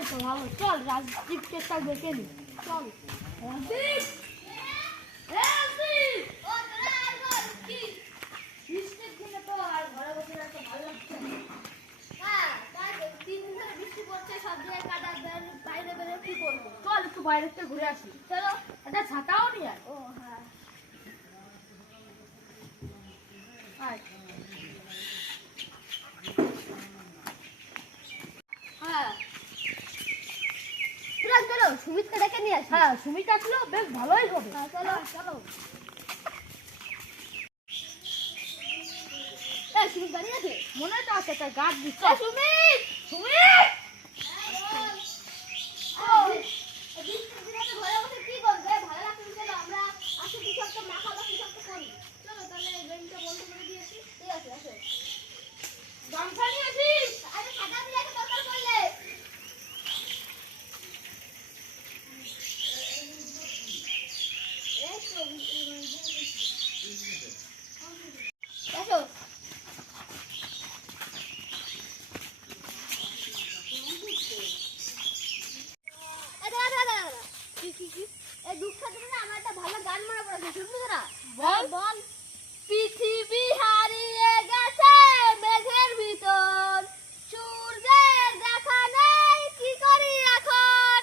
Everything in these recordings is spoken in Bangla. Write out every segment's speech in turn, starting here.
এই তো ভালো, চল রাজদীপকে একটা ডেকে নি। চল রাজদীপ, রাজদীপ ও তোরা আর কি বৃষ্টির দিনে তো আর ঘরে বসে থাকতে ভালো লাগছে না। হ্যাঁ তাই তো, 3 দিন ধরে বৃষ্টি পড়ছে, সব জায়গায় কাদা, বাইরে বেরোলে কি করবো? চল একটু বাইরে থেকে ঘুরে আসি। চলো, একটা ছাতাও নিয়ে আয়। ও হ্যাঁ আয়। হ্যাঁ চলো সুমিতকে ডেকে নিয়ে আসি। হ্যাঁ সুমিত আসলো বেশ ভালোই হবে। চলো চলো। সুমিত দাঁড়িয়ে আছে, মনে হয় তো আছে, তার গাছ দিচ্ছে। সুমিত, সুমিত ঘরে বসে কি করবে? ভালো লাগছে, চলো আমরা আসে কিছু একটা মাখা বা কিছু একটা করি। চলো তাহলে গেমটা বন্ধ করে দিয়েছি। ঠিক আছে আসো, গামছা নিয়ে আসিস। আরে খাতা দিয়ে একটা দরকার করলে পৃথিবী হারিয়ে গেছে মেঘের ভিতর, সূর্যের দেখা নেই, কি করি এখন?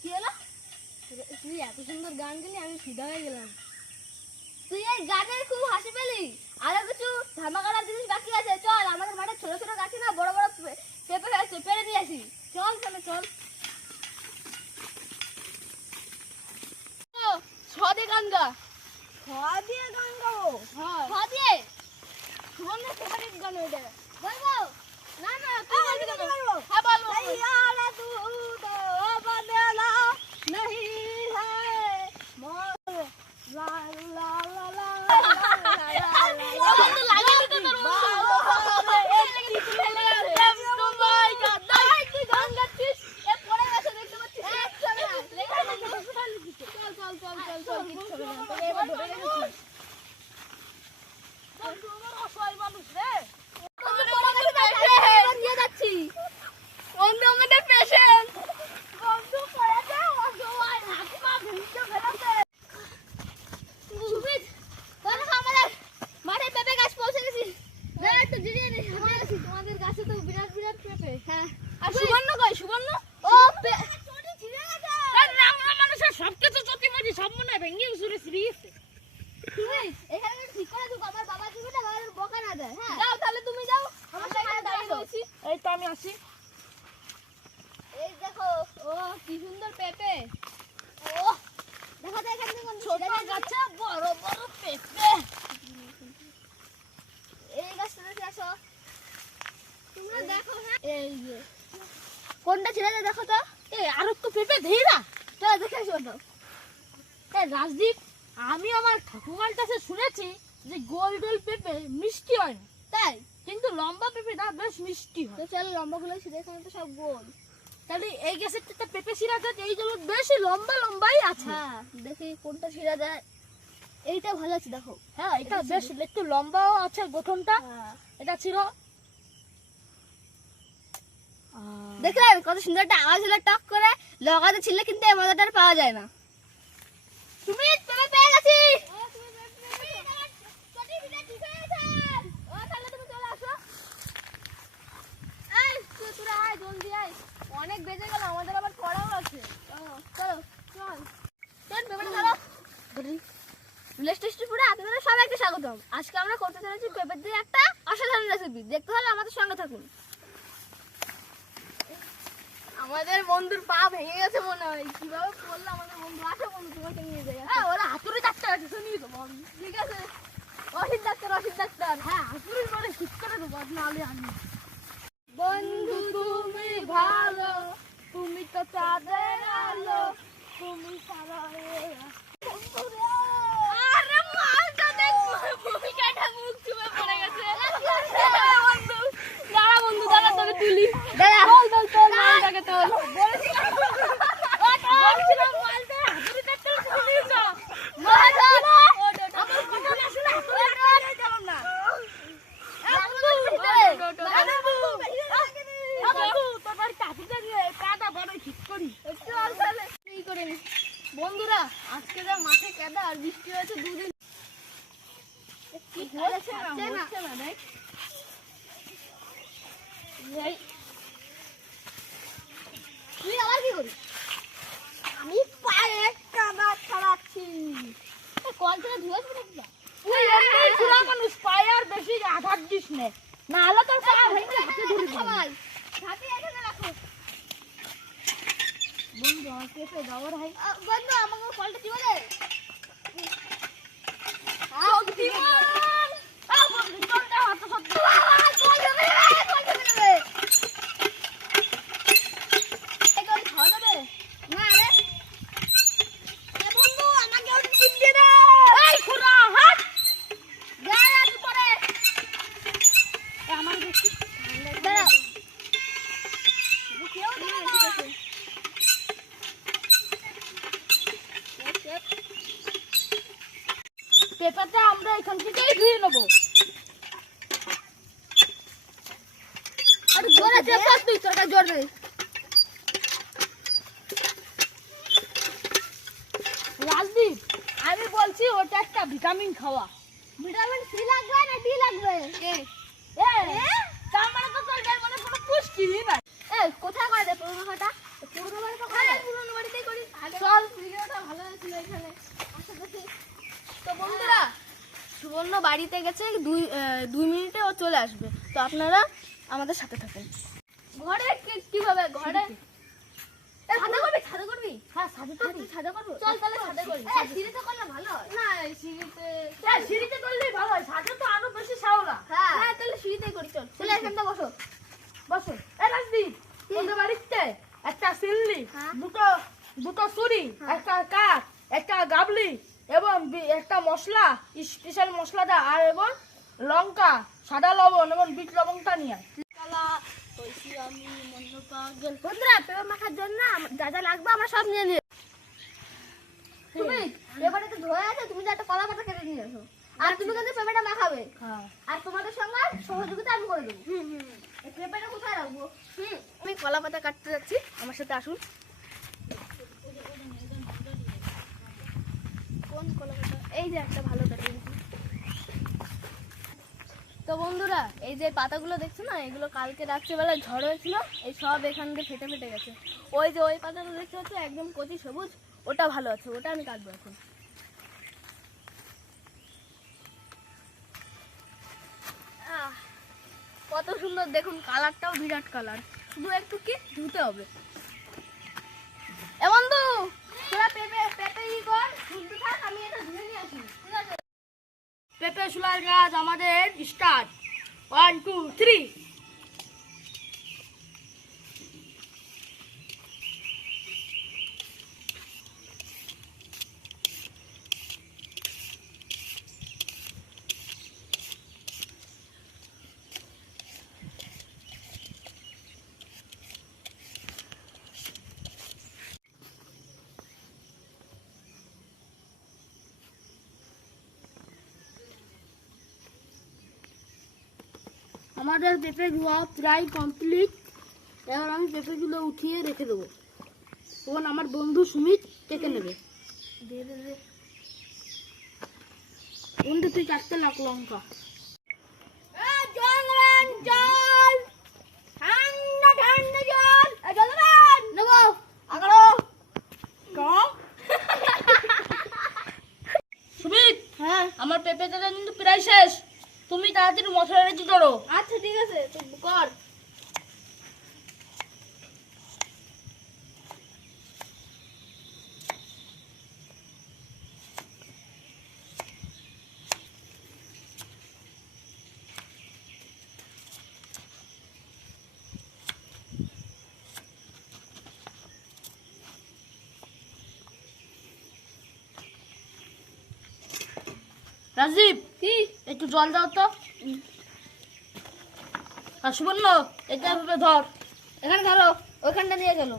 কি হলো? তুই এত সুন্দর গান গেলি, আমি ফিদা হয়ে গেলাম। তুই এই গানের খুব হাসি পেলি। আরো কিছু ধামাকাদার জিনিস বাকি আছে, চল আমাদের মাঠে ছোট ছোট গাছে না বড় বড় পেঁপে হয়েছে, পেরে নিয়ে আসি। চল চলে চল। ছদে গান গা। ছদে গান গাবো? হ্যাঁ ছদে। সুবর্ণের ফেভারিট গান ওইটা। বলবো? না না তুই বলবি কেন? হ্যাঁ বলবো। ইয়ারা দুধ বদলা नहीं है मोर ला ला ला ला কোনটা ছেড়ে দেখো তো। আর একটু পেঁপে ধীরা চলো দেখে আসো। রাজদীপ, আমি আমার ঠাকুমার কাছে শুনেছি যে গোল গোল পেঁপে মিষ্টি হয় না, তাই কিন্তু লম্বা পেঁপেটা বেশ মিষ্টি হয়। চলো লম্বা গুলো ছিঁড়ে, এখানে তো সব গোল। তাহলে এই গ্যাসের একটা পেঁপে ছিঁড়া যায়, এইগুলো বেশি লম্বা লম্বাই আছে। হ্যাঁ দেখি কোনটা ছিঁড়া যায়। এইটা ভালো আছে দেখো। হ্যাঁ এটা বেশ একটু লম্বাও আছে গঠনটা। এটা ছিল, দেখলেন কত সুন্দর একটা আওয়াজ হলো, টক করে লগাতে ছিল, কিন্তু এই মজাটা পাওয়া যায় না। তুমি পেঁপে পেয়ে গেছি। অনেক বেজে গেল, আমাদের আবার পড়াও আছে। চলো চল চল পেঁপেটা ধরো। আপনাদের সবাইকে স্বাগতম। আজকে আমরা করতে চলেছি পেঁপে দিয়ে একটা অসাধারণ রেসিপি। দেখতে হলে আমাদের সঙ্গে থাকুন। আমাদের বন্ধুর পা ভেঙে গেছে মনে হয়, কিভাবে বললো আমাদের বন্ধু। আসো বন্ধু, তোমাকে নিয়ে যাই। হ্যাঁ ওরা হাতুড়ি ডাক্তার আছে, শুনিয়ে দেবো আমি। ঠিক আছে অসিত ডাক্তার, অসিত ডাক্তার। হ্যাঁ হাতুড়ির পরে ঠিক করে দেবো, নাহলে আমি। বন্ধু তুমি ভালো, তুমি তো চাঁদের আলো, তুমি সারা তুলি তুই আবার কি করিস? আমি পায়ে কাদা ছড়াচ্ছি। কল থেকে ধুয়েছি নাকি? তুই এমনি ছোড়া মানুষ, পায়ে আর বেশি আঘাত দিস নে, না হলে তোর পা ভেঙে হাতে ধরে দিবি। হাতে এখানে রাখো। বন্ধু আমার পেটে দাওয়ার হয়। বন্ধু আমাকে কলটা দিও রে। শক্তিমান! বন্ধু চলতে হাতে শক্তি। কল দেবে রে, কল দেবে রে। এই কল খাওয়া যাবে? না রে। এ বন্ধু আমাকে ওটা টিপ দে রে। এই খুড়া হাত! যা আজ পরে। আমার বেশি দাঁড়াও। কেউ দেবে না। পেপারটা আমরা এখান থেকেই ধুয়ে নেবো। আর জোরে চেপ কর তুই, তোর কাছে জোর নেই। রাজদীপ, আমি বলছি ওটা একটা ভিটামিন খাওয়া। ভিটামিন সি লাগবে না ডি লাগবে? তার মানে তো তোর গায়ে মানে কোনো পুষ্টিই নাই। কোথায় করে দে পুরোনো খাটা? পুরোনো বাড়িতে করে? পুরোনো বাড়িতেই করি। চল, ভিডিওটা ভালো হয়েছিল এখানে। আচ্ছা দেখি। তো বন্ধুরা, সুবর্ণ বাড়িতে গেছে, 2 মিনিটে ও চলে আসবে, তো আপনারা আমাদের সাথে থাকুন। ঘরে কিভাবে ঘরে? ছাদে করবি? ছাদে করবি? হ্যাঁ, সাথে তো তুই ছাদে করবি? চল তাহলে ছাদে করি। সিঁড়িতে করলে ভালো হয়। না, সিঁড়িতে সিঁড়িতে করলেই ভালো হয়, সাথে তো আরো বেশি শাওলা। হ্যাঁ তাহলে সিঁড়িতেই করি। চল চলে এখানটা বসো। বসো। রাজদীপ, ওদের বাড়িতে একটা সিল্লি, হ্যাঁ। দুটো ছুরি, একটা কাঠ, একটা গাবলি এবং একটা মশলা, স্পেশাল মশলাটা, আর এবং লঙ্কা, সাদা লবণ এবং বিট লবণটা নিয়ে আয়। বন্ধুরা পেঁপে মাখার জন্য যা যা লাগবে আমরা সব নিয়ে নিই। তুমি এবারে তো ধোয়া আছে, তুমি যে একটা কলা পাতা কেটে নিয়ে এসো। আর তুমি কিন্তু পেঁপেটা মাখাবে। হ্যাঁ। আর তোমাদের সঙ্গে সহযোগিতা আমি করে দেবো। এই পেঁপেটা কোথায় রাখবো? আমি কলা পাতা কাটতে যাচ্ছি, আমার সাথে আসুন। কোন কলা পাতা? এই যে একটা ভালো কাটে। তো বন্ধুরা, এই যে পাতাগুলো দেখছো না, এগুলো কালকে রাত্রিবেলা ঝড় হয়েছিল, এই সব এখান দিয়ে ফেটে ফেটে গেছে। ওই যে ওই পাতাটা দেখতে পাচ্ছ একদম কচি সবুজ, ওটা ভালো আছে, ওটা আমি কাটবো এখন। কত সুন্দর দেখুন, কালারটাও বিরাট কালার, শুধু একটু কি ধুতে হবে। এ বন্ধু, তোরা পেঁপে ই কর, শুনতে থাক, আমি এটা ধুয়ে নিয়ে আসি। ঠিক আছে? পেঁপে শুলার গাছ আমাদের স্টার্ট। 1 2 3। আমাদের পেঁপে ধোয়া প্রায় কমপ্লিট। এবার আমি পেঁপেগুলো উঠিয়ে রেখে দেবো, তখন আমার বন্ধু সুমিত কেটে নেবে। বন্ধু তুই কাটতে লাগ লঙ্কা। জল নেবেন, জল। ঠান্ডা ঠান্ডা জল। জল নেবেন? নেবো। আগাড়ো। সুমিত, হ্যাঁ, আমার পেঁপেটা কিন্তু প্রায় শেষ, তুমি তাড়াতাড়ি মশলা রেডি করো। আচ্ছা ঠিক আছে, তুই কর। রাজীব, কি একটু জল দাও তো। আর সুবর্ণ, এটা এভাবে ধর। এখানে ধরো, ওইখানটা নিয়ে গেল।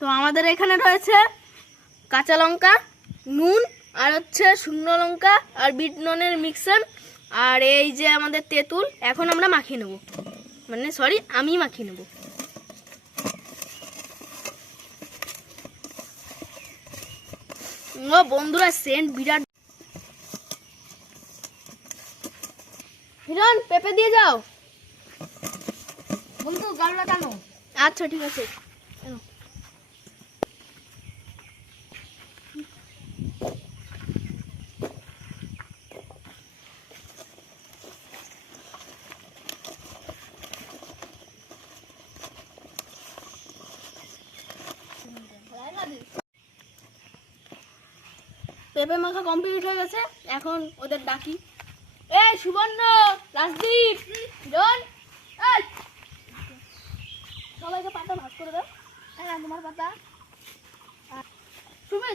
তো আমাদের এখানে রয়েছে কাঁচা লঙ্কা, নুন, আর হচ্ছে শুকনো লঙ্কা আর বিট নুনের মিক্সার, আর এই যে আমাদের তেঁতুল। এখন আমরা মাখিয়ে নেব, মানে সরি, আমি মাখিয়ে নেব। ও বন্ধুরা, সেন্ট বিরাট। হিরণ পেঁপে দিয়ে যাও। বন্ধু গামলা কেন? আচ্ছা ঠিক আছে। পেঁপে মাখা কমপ্লিট হয়ে গেছে, এখন ওদের ডাকি। এই সুবর্ণ, রাজদীপ, হিরণ, এই সবাইকে পাতা ভাগ করে দাও। না তোমার পাতা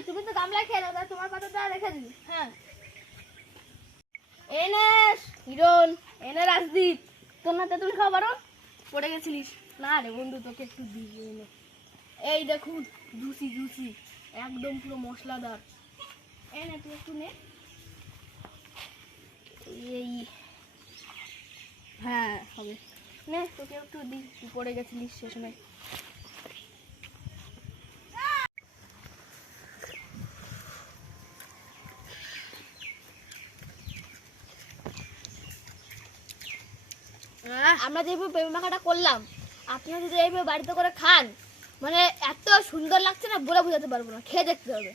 তুমি তো গামলা খেয়ে নাও, তোমার পাতাটা রেখে দিবি। হ্যাঁ, এনে হিরণ, এনে রাজদীপ, তোর না তেঁতুল খাওয়া বারণ পড়ে গেছিলিস। না রে বন্ধু, তোকে একটু দিয়ে এনে। এই দেখুন, জুসি জুসি, একদম পুরো মশলাদার। এনে তুই একটু নে। এই হ্যাঁ হবে, নে তোকে একটু দি, তুই পড়ে গেছিলিস সে সময়। আমরা যেভাবে পেঁপে মাখাটা করলাম, আপনারা যদি এইভাবে বাড়িতে করে খান, মানে এত সুন্দর লাগছে না, বলে বোঝাতে পারবো না, খেয়ে দেখতে হবে।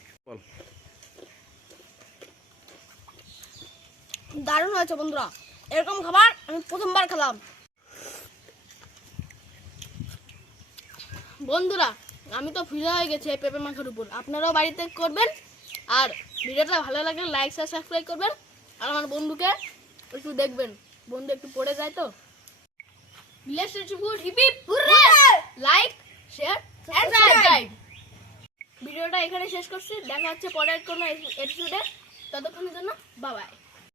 দারুণ হয়েছে বন্ধুরা, এরকম খাবার আমি প্রথমবার খেলাম। বন্ধুরা, আমি তো ফিরে হয়ে গেছি এই পেঁপে মাখার উপর। আপনারাও বাড়িতে করবেন, আর ভিডিওটা ভালো লাগলে লাইক শেয়ার সাবস্ক্রাইব করবেন, আর আমার বন্ধুকে একটু দেখবেন, বন্ধু একটু পড়ে যায় তো। Like share subscribe. ভিডিওটা এখানে শেষ করছি, দেখা হচ্ছে পরের কোনো এপিসোডে। ততক্ষণের জন্য বাই বাই।